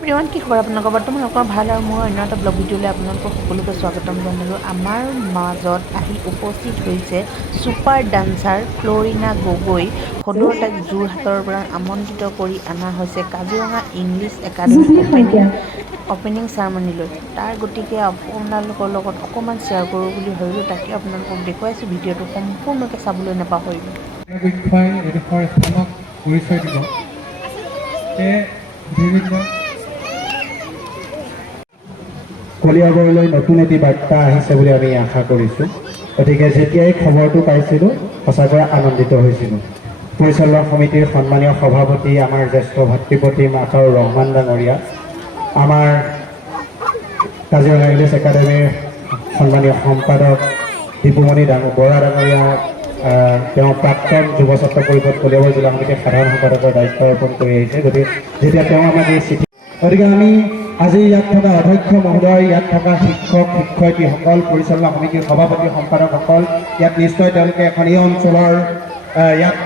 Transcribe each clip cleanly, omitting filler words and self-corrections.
Everyone, কি খবৰ আপোনালোকৰ? বৰ্তমান আপোনালোকৰ ভাল আৰু মোৰ অন্য এটা ব্লগ ভিডিঅ'লৈ আপোনালোকক সকলোকে স্বাগতম জনালোঁ। আমাৰ মাজত আহি উপস্থিত হৈছে ছুপাৰ ডান্সাৰ ফ্ল'ৰিনা গগৈ। সদৌ তাইক যোৰহাটৰ পৰা আমন্ত্ৰিত কৰি অনা হৈছে কাজিৰঙা ইংলিছ একাডেমি অপেনিং চেৰেমনীলৈ। তাৰ গতিকে আপোনালোকৰ লগত অকণমান শ্বেয়াৰ কৰোঁ বুলি ভাবিলোঁ, তাকে আপোনালোকক দেখুৱাইছোঁ। ভিডিঅ'টো সম্পূৰ্ণকৈ চাবলৈ নাপাহৰিব। কলিয়াবৰলৈ নতুন এটি বাৰ্তা আহিছে বুলি আমি আশা কৰিছোঁ। গতিকে যেতিয়াই খবৰটো পাইছিলোঁ সঁচাকৈ আনন্দিত হৈছিলোঁ। পৰিচালনা সমিতিৰ সন্মানীয় সভাপতি আমাৰ জ্যেষ্ঠ ভাতৃপতি মাতাউৰ ৰহমান ডাঙৰীয়া, আমাৰ কাজিৰঙা ইংলিছ একাডেমীৰ সন্মানীয় সম্পাদক দীপুমণি বৰা ডাঙৰীয়া, তেওঁ প্ৰাক্তন যুৱ ছাত্ৰ পৰিষদ কলিয়াবৰ জিলা সমিতিৰ সাধাৰণ সম্পাদকৰ দায়িত্ব অৰ্পণ কৰি আহিছে। গতিকে যেতিয়া তেওঁ আমাক এই চিঠি, গতিকে আমি আজি ইয়াত থকা অধ্যক্ষ মহোদয়, ইয়াত থকা শিক্ষক শিক্ষয়িত্ৰীসকল, পৰিচালনা সমিতিৰ সভাপতি সম্পাদকসকল, ইয়াত নিশ্চয় তেওঁলোকে এখন এই অঞ্চলৰ ইয়াত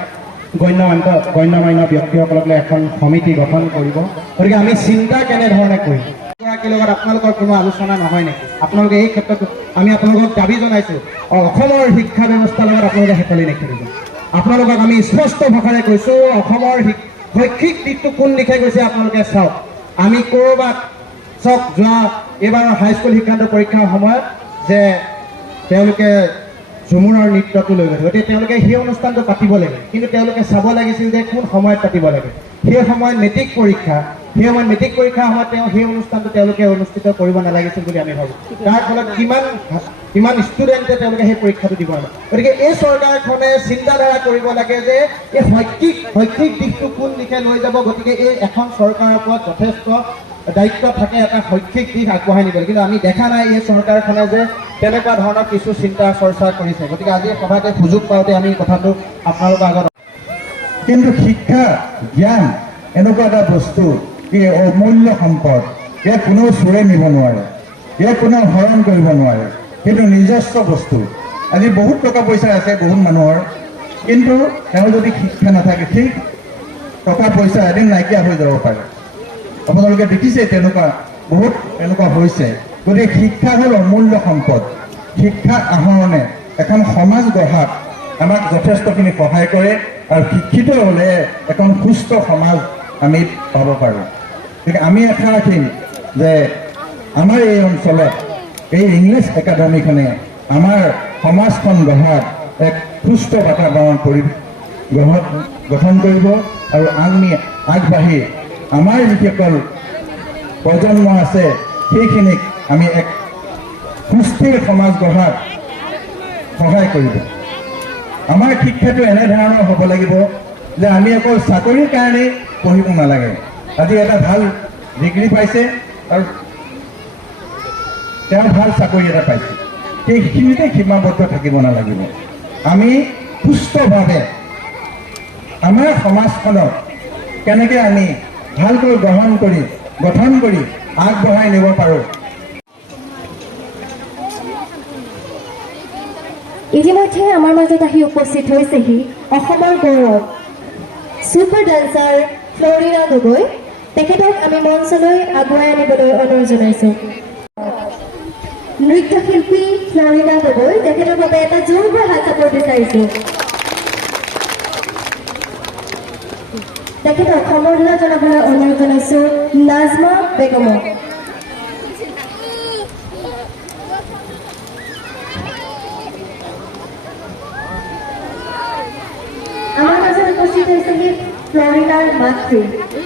গণ্যমান্য ব্যক্তিসকলক লৈ এখন সমিতি গঠন কৰিব। গতিকে আমি চিন্তা কেনেধৰণে কৰিম, গৰাকীৰ লগত আপোনালোকৰ কোনো আলোচনা নহয় নেকি? আপোনালোকে এই ক্ষেত্ৰত আমি আপোনালোকক দাবী জনাইছোঁ, অসমৰ শিক্ষা ব্যৱস্থাৰ লগত আপোনালোকে হেতালি নেখেলিব। আপোনালোকক আমি স্পষ্ট ভাষাৰে কৈছোঁ, অসমৰ শৈক্ষিক দিশটো কোন দিশে গৈছে আপোনালোকে চাওক। আমি ক'ৰবাত চাওক, যোৱা এইবাৰ হাইস্কুল শিক্ষান্ত পৰীক্ষাৰ সময়ত যে তেওঁলোকে ঝুমুৰৰ নৃত্যটো লৈ গৈছে, গতিকে তেওঁলোকে সেই অনুষ্ঠানটো পাতিব লাগে, কিন্তু তেওঁলোকে চাব লাগিছিল যে কোন সময়ত পাতিব লাগে। সেই সময়ত মেট্ৰিক পৰীক্ষাৰ সময়ত সেই অনুষ্ঠানটো তেওঁলোকে অনুষ্ঠিত কৰিব নালাগিছিল বুলি আমি ভাবোঁ। তাৰ ফলত কিমান ষ্টুডেণ্টে তেওঁলোকে সেই পৰীক্ষাটো দিব নোৱাৰে। গতিকে এই চৰকাৰখনে চিন্তাধাৰা কৰিব লাগে যে এই শৈক্ষিক দিশটো কোন দিশে লৈ যাব। গতিকে এই এখন চৰকাৰৰ ওপৰত যথেষ্ট দায়িত্ব থাকে এটা শৈক্ষিক দিশ আগবঢ়াই নিবলৈ, কিন্তু আমি দেখা নাই এই চৰকাৰখনে যে তেনেকুৱা ধৰণৰ কিছু চিন্তা চৰ্চা কৰিছে। গতিকে আজি সভাতে সুযোগ পাওঁতে আমি কথাটো আপোনালোকৰ আগত, কিন্তু শিক্ষা জ্ঞান এনেকুৱা এটা বস্তু, ই অমূল্য সম্পদ, ইয়াক কোনেও চোৰে নিব নোৱাৰে, ইয়াক কোনেও হৰণ কৰিব নোৱাৰে, কিন্তু নিজস্ব বস্তু। আজি বহুত টকা পইচা আছে বহুত মানুহৰ, কিন্তু তেওঁ যদি শিক্ষা নাথাকে সেই টকা পইচা এদিন নাইকিয়া হৈ যাব পাৰে। আপোনালোকে দেখিছে তেনেকুৱা বহুত এনেকুৱা হৈছে। গতিকে শিক্ষা হ'ল অমূল্য সম্পদ। শিক্ষা আহৰণে এখন সমাজ গঢ়াত আমাক যথেষ্টখিনি সহায় কৰে, আৰু শিক্ষিত হ'লে এখন সুস্থ সমাজ আমি পাব পাৰোঁ। গতিকে আমি আশা ৰাখিম যে আমাৰ এই অঞ্চলত এই ইংলিছ একাডেমীখনে আমাৰ সমাজখন গঢ়াত এক সুস্থ বাতাবৰণ গঠন কৰিব, আৰু আমি আগবাঢ়ি আমাৰ যিসকল প্ৰজন্ম আছে সেইখিনিক আমি এক সুস্থিৰ সমাজ গঢ়াত সহায় কৰিব। আমাৰ শিক্ষাটো এনেধৰণৰ হ'ব লাগিব যে আমি অকল চাকৰিৰ কাৰণেই পঢ়িব নালাগে। আজি এটা ভাল ডিগ্ৰী পাইছে আৰু তেওঁ ভাল চাকৰি এটা পাইছে, সেইখিনিতে সীমাবদ্ধ থাকিব নালাগিব। আমি সুস্থভাৱে আমাৰ সমাজখনক কেনেকৈ আমি ভালকৈ গঠন কৰি আগবঢ়াই নিব পাৰোঁ। ইতিমধ্যে আমাৰ মাজত আহি উপস্থিত হৈছেহি অসমৰ গৌৰৱ ছুপাৰ ডান্সাৰ ফ্ল'ৰিনা গগৈ। তেখেতক আমি মঞ্চলৈ আগুৱাই আনিবলৈ অনুৰোধ জনাইছোঁ। নৃত্যশিল্পী ফ্ল'ৰিনা গগৈ, তেখেতৰ বাবে এটা জোৰকৈ হাত চাপৰ বিচাৰিছোঁ। তেখেতক সম্বৰ্ধনা জনাবলৈ অনুৰোধ জনাইছোঁ নাজমা বেগমক। আমাৰ মাজত উপস্থিত হৈছেহি ফ্ল'ৰিনাৰ মাতৃ,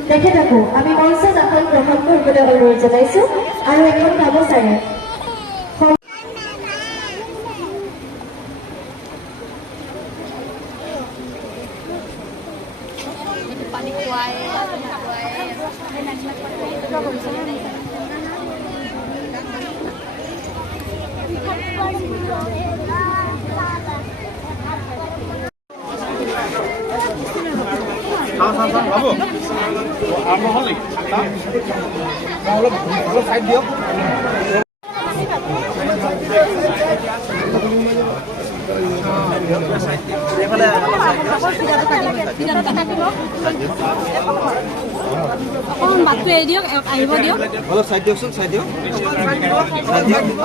তেখেতকো আমি মঞ্চত আসন গ্ৰহণ কৰিবলৈ অনুৰোধ জনাইছোঁ, আৰু এখন গামোচাৰে বাবু আৰম্ভ হ'ল নেকি? অলপ চাইড দিয়ক। এইফালে অলপ অকণমান বাটটো এৰি দিয়ক আহিব দিয়ক চাইড দিয়কচোন চাইড দিয়ক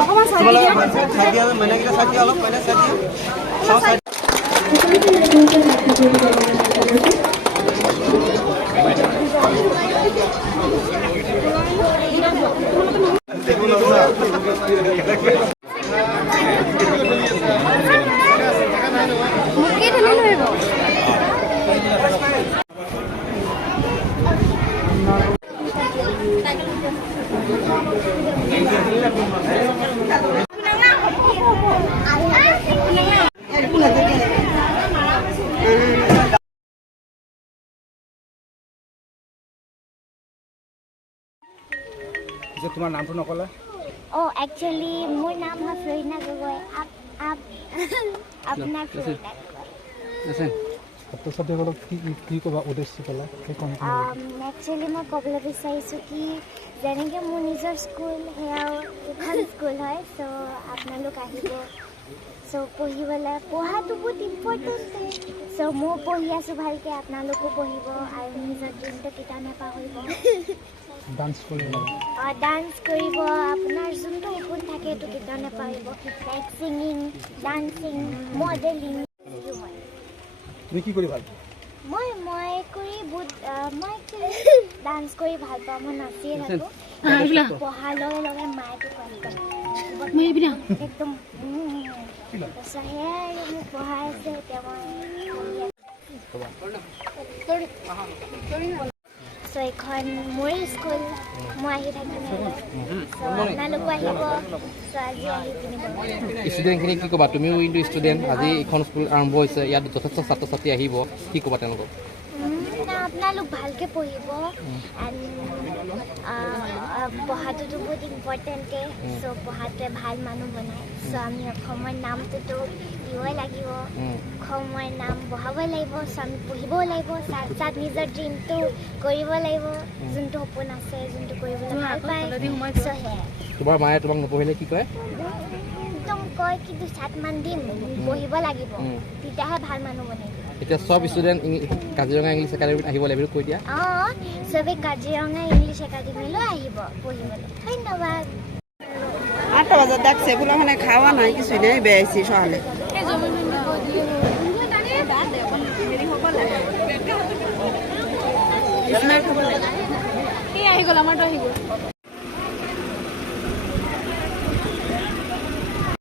অকণমান চাই দিয়ক চাইড দিয়া মাইনাকেইটা চাইড দিয়া অলপ মাইনা চাইড দিয়া মোকে ঠেলি ধৰিব যে তোমাৰ নামটো নকলা Oh, actually, মোৰ নাম হয় ফ্লৰিনা গগৈ আপোনাৰ ফ্লৰিনা গগৈ ছাত্ৰ ছাত্ৰীসকলক কি ক'বা উদ্দেশ্য ক'লা একচুৱেলি মই ক'বলৈ বিচাৰিছোঁ কি যেনেকৈ মোৰ নিজৰ স্কুল সেয়াও এখন স্কুল হয় চ' আপোনালোক আহিব চ' পঢ়িবলৈ পঢ়াটো বহুত ইম্পৰ্টেণ্ট চ' ময়ো পঢ়ি আছোঁ ভালকৈ আপোনালোকো পঢ়িব আৰু নিজৰ ড্ৰিমটো কেতিয়া নাপাহৰিব ডান্স কৰিব ডান্স কৰিব আপোনাৰ যোনটো সপোন থাকে সেইটো কেতিয়াও নাপাহৰিব লাইক ছিংগিং ডান্সিং মডেলিং হয় তুমি কি কৰি ভাল মই কৰি বহুত মই ডান্স কৰি ভাল পাওঁ মই নাচিয়ে থাকোঁ পঢ়াৰ লগে লগে মায়েতো একদম তাৰপিছত সেয়াই আৰু মোক পঢ়াই আছে এতিয়া মই চ' এইখন মোৰ স্কুল মই আহি থাকিম চ' আপোনালোকো আহিব চ' আজি আহি পিনি ষ্টুডেণ্টখিনি কি ক'বা তুমিও কিন্তু ষ্টুডেণ্ট আজি এইখন স্কুল আৰম্ভ হৈছে ইয়াত যথেষ্ট ছাত্ৰ ছাত্ৰী আহিব কি ক'বা তেওঁলোকক আপোনালোক ভালকৈ পঢ়িব এণ্ড পঢ়াটোতো বহুত ইম্পৰ্টেণ্টে চ' পঢ়াটোৱে ভাল মানুহ বনায় চ' আমি অসমৰ নামটোতো দিবই লাগিব অসমৰ নাম বঢ়াব লাগিব চ' আমি পঢ়িবও লাগিব চাত নিজৰ ড্ৰিমটো কৰিব লাগিব যোনটো সপোন আছে যোনটো কৰিবলৈ ভাল পায় চ' সেয়াই তোমাৰ মায়ে তোমাক নপঢ়িলে কি কয় একদম কয় কি 2 মান দিম পঢ়িব লাগিব তেতিয়াহে ভাল মানুহ বনিব এতিয়া চব ষ্টুডেণ্ট কাজিৰঙা ইংলিছ একাডেমীত আহিব লাগিব কৈ দিয়া অঁ চবেই কাজিৰঙা ইংলিছ একাডেমীলৈ আহিব পঢ়িবলৈ ধন্যবাদ 8টা বজাত ডাকছে ফুলখানে খাওয়া নাই কিছু নাই বেয়াইছি সহালে আহি গ'ল আমাৰতো আহি গ'ল